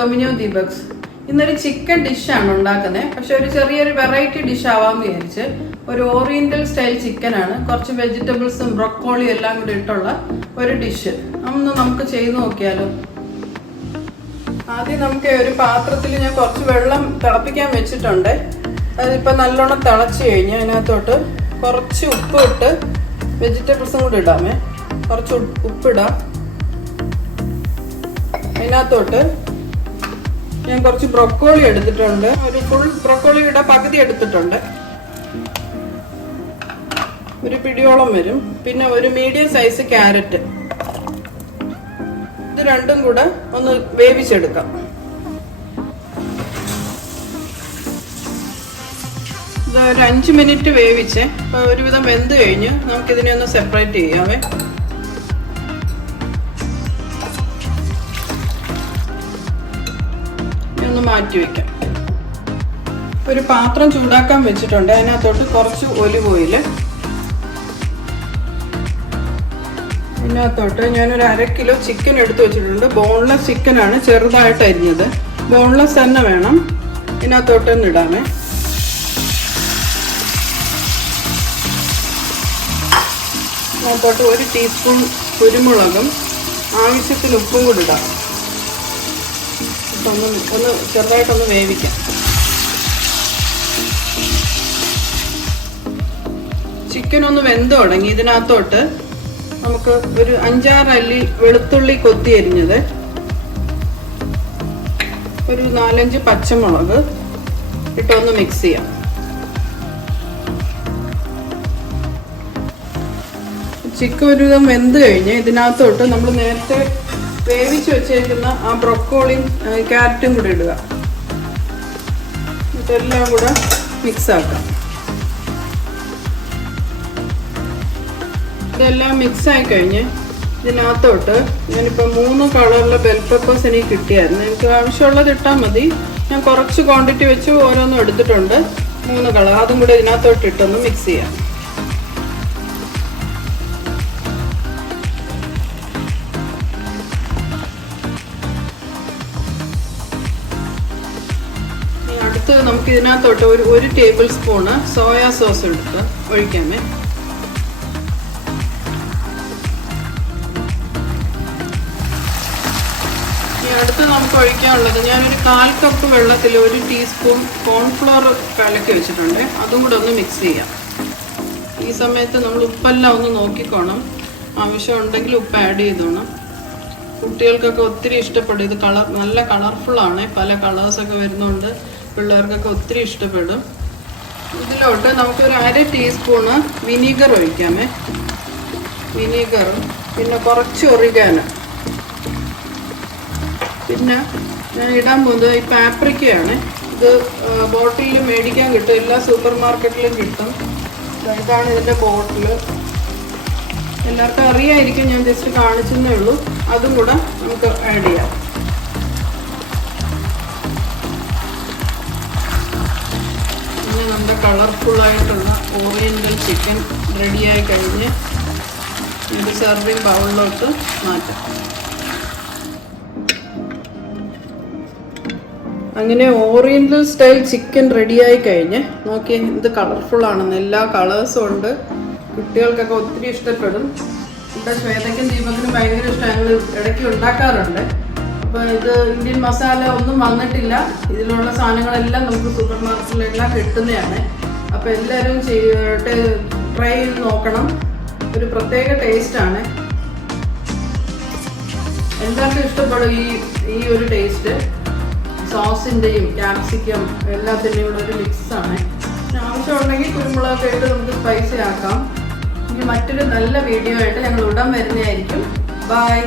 DOMINIO DEEPAKS. ഇന്നൊരു chicken ഡിഷാണ് ഉണ്ടാക്കുന്നത്. പക്ഷെ ഒരു ചെറിയൊരു വെറൈറ്റി ഡിഷ് ആവാമെന്ന് വിചാരിച്ച് ഒരു ഓറിയന്റൽ സ്റ്റൈൽ ചിക്കൻ ആണ്. കുറച്ച് വെജിറ്റബിൾസും ബ്രോക്കോളിയും എല്ലാം കൂടി ഇട്ടുള്ള ഒരു ഡിഷ്. ഒന്ന് നമുക്ക് ചെയ്ത് നോക്കിയാലോ. ആദ്യം നമുക്ക് ഒരു പാത്രത്തിൽ ഞാൻ കുറച്ച് വെള്ളം തിളപ്പിക്കാൻ വെച്ചിട്ടുണ്ട്. അതിപ്പോൾ നല്ലോണം തിളച്ച് കഴിഞ്ഞ് അതിനകത്തോട്ട് കുറച്ച് ഉപ്പ് ഇട്ട് വെജിറ്റബിൾസും കൂടി ഇടാമേ. കുറച്ച് ഉപ്പിടാം. അതിനകത്തോട്ട് ഞാൻ കുറച്ച് ബ്രോക്കോളി എടുത്തിട്ടുണ്ട്. ഒരു ഫുൾ ബ്രോക്കോളിയുടെ പകുതി എടുത്തിട്ടുണ്ട്. ഒരു പിടിയോളം വരും. പിന്നെ ഒരു മീഡിയം സൈസ് ക്യാരറ്റ്. ഇത് രണ്ടും കൂടെ ഒന്ന് വേവിച്ചെടുക്കാം. ഇത് ഒരു 5 മിനിറ്റ് വേവിച്ച് ഒരുവിധം വെന്ത് കഴിഞ്ഞ് നമുക്കിതിനെ ഒന്ന് സെപ്പറേറ്റ് ചെയ്യാവേ. ഒന്ന് മാറ്റി വെക്കാം. ഒരു പാത്രം ചൂടാക്കാൻ വെച്ചിട്ടുണ്ട്. അതിനകത്തോട്ട് കുറച്ച് ഒലിവ് ഓയിൽ. ഇതിനകത്തോട്ട് ഞാനൊരു 1/2 കിലോ ചിക്കൻ എടുത്ത് വെച്ചിട്ടുണ്ട്. ബോൺലെസ് ചിക്കനാണ്, ചെറുതായിട്ട് അരിഞ്ഞത്. ബോൺലെസ് തന്നെ വേണം. ഇതിനകത്തോട്ട് ഒന്ന് ഇടാമേ. ഇതിനകത്തോട്ട് 1 ടീസ്പൂൺ കുരുമുളകും ആവശ്യത്തിന് ഉപ്പും കൂടി ഇടാം. ഒന്ന് ചെറുതായിട്ടൊന്ന് വേവിക്കാം. ചിക്കൻ ഒന്ന് വെന്ത് തുടങ്ങി. ഇതിനകത്തോട്ട് നമുക്ക് ഒരു 5-6 അല്ലി വെളുത്തുള്ളി കൊത്തി അരിഞ്ഞത്, ഒരു 4-5 പച്ചമുളക് ഇട്ടൊന്ന് മിക്സ് ചെയ്യാം. ചിക്കൻ ഒരുവിധം വെന്ത് കഴിഞ്ഞ് ഇതിനകത്തോട്ട് നമ്മൾ നേരത്തെ വേവിച്ച് വെച്ചേക്കുന്ന ആ ബ്രോക്കോളിയും ക്യാരറ്റും കൂടി ഇടുക. ഇതെല്ലാം കൂടെ മിക്സ് ആക്കാം. ഇതെല്ലാം മിക്സ് ആയി കഴിഞ്ഞ് ഇതിനകത്തോട്ട് ഞാനിപ്പോൾ 3 കളറിലെ ബെൽ പെപ്പേഴ്സ് എനിക്ക് കിട്ടിയായിരുന്നു. എനിക്ക് ആവശ്യമുള്ളത് ഇട്ടാൽ മതി. ഞാൻ കുറച്ച് ക്വാണ്ടിറ്റി വെച്ച് ഓരോന്നും എടുത്തിട്ടുണ്ട്. 3 കളർ അതും കൂടെ ഇതിനകത്തോട്ട് ഇട്ടൊന്ന് മിക്സ് ചെയ്യാം. അടുത്ത് നമുക്ക് ഇതിനകത്തോട്ട് ഒരു ടേബിൾ സ്പൂണ് സോയാ സോസ് എടുത്ത് ഒഴിക്കാമേ. അടുത്ത് നമുക്ക് ഒഴിക്കാനുള്ളത് ഞാനൊരു 1/4 കപ്പ് വെള്ളത്തിൽ 1 ടീസ്പൂൺ കോൺഫ്ലവർ കലക്കി വെച്ചിട്ടുണ്ട്. അതും കൂടെ ഒന്ന് മിക്സ് ചെയ്യാം. ഈ സമയത്ത് നമ്മൾ ഉപ്പെല്ലാം ഒന്ന് നോക്കിക്കോണം. ആവശ്യമുണ്ടെങ്കിൽ ഉപ്പ് ആഡ് ചെയ്തോണം. കുട്ടികൾക്കൊക്കെ ഒത്തിരി ഇഷ്ടപ്പെടും. ഇത് നല്ല കളർഫുള്ളാണ്. പല കളേഴ്സൊക്കെ വരുന്നുണ്ട്. പിള്ളേർക്കൊക്കെ ഒത്തിരി ഇഷ്ടപ്പെടും. ഇതിലോട്ട് നമുക്കൊരു 1/2 ടീസ്പൂണ് വിനീഗർ ഒഴിക്കാമേ. വിനീഗറും പിന്നെ കുറച്ച് ഒറിഗാനോ. പിന്നെ ഞാൻ ഇടാൻ പോകുന്നത് ഈ പാപ്രിക്കയാണ്. ഇത് ബോട്ടിലിൽ മേടിക്കാൻ കിട്ടും. എല്ലാ സൂപ്പർ മാർക്കറ്റിലും കിട്ടും. ഇതാണ് ഇതിൻ്റെ ബോട്ടിൽ. എല്ലാവർക്കും അറിയാമായിരിക്കും. ഞാൻ ജസ്റ്റ് കാണിച്ചെന്നേ ഉള്ളൂ. അതും കൂടെ നമുക്ക് ആഡ് ചെയ്യാം. പിന്നെ നമ്മുടെ കളർഫുള്ളായിട്ടുള്ള ഓറിയന്റൽ ചിക്കൻ റെഡിയായി കഴിഞ്ഞ് ഇത് സെർവിങ് ബൗളിലോട്ട് മാറ്റാം. അങ്ങനെ ഓറിയന്റൽ സ്റ്റൈൽ ചിക്കൻ റെഡിയായി കഴിഞ്ഞ് നോക്കി ഇത് കളർഫുൾ ആണെന്ന്. എല്ലാ കളേഴ്സും ഉണ്ട്. കുട്ടികൾക്കൊക്കെ ഒത്തിരി ഇഷ്ടപ്പെടും. ഇവിടെ ശ്വേതയ്ക്കും ദീപക്കിനും ഭയങ്കര ഇഷ്ടം. ഞങ്ങൾ ഇടയ്ക്ക് ഉണ്ടാക്കാറുണ്ട്. അപ്പോൾ ഇത് ഇന്ത്യൻ മസാല ഒന്നും വന്നിട്ടില്ല. ഇതിലുള്ള സാധനങ്ങളെല്ലാം നമുക്ക് സൂപ്പർ മാർക്കറ്റിലെല്ലാം കിട്ടുന്നതാണ്. അപ്പോൾ എല്ലാവരും ട്രൈ ചെയ്ത് നോക്കണം. ഒരു പ്രത്യേക ടേസ്റ്റാണ്. എല്ലാവർക്കും ഇഷ്ടപ്പെടും ഈ ഒരു ടേസ്റ്റ്. സോസിൻ്റെയും ക്യാപ്സിക്കം എല്ലാത്തിൻ്റെയും കൂടെ ഒരു മിക്സാണ്. ആവശ്യമുണ്ടെങ്കിൽ കുരുമുളകൊക്കെ ഇട്ട് നമുക്ക് സ്പൈസി ആക്കാം. ഇനി മറ്റൊരു നല്ല വീഡിയോ ആയിട്ട് ഞങ്ങൾ ഉടൻ വരുന്നതായിരിക്കും. ബൈ.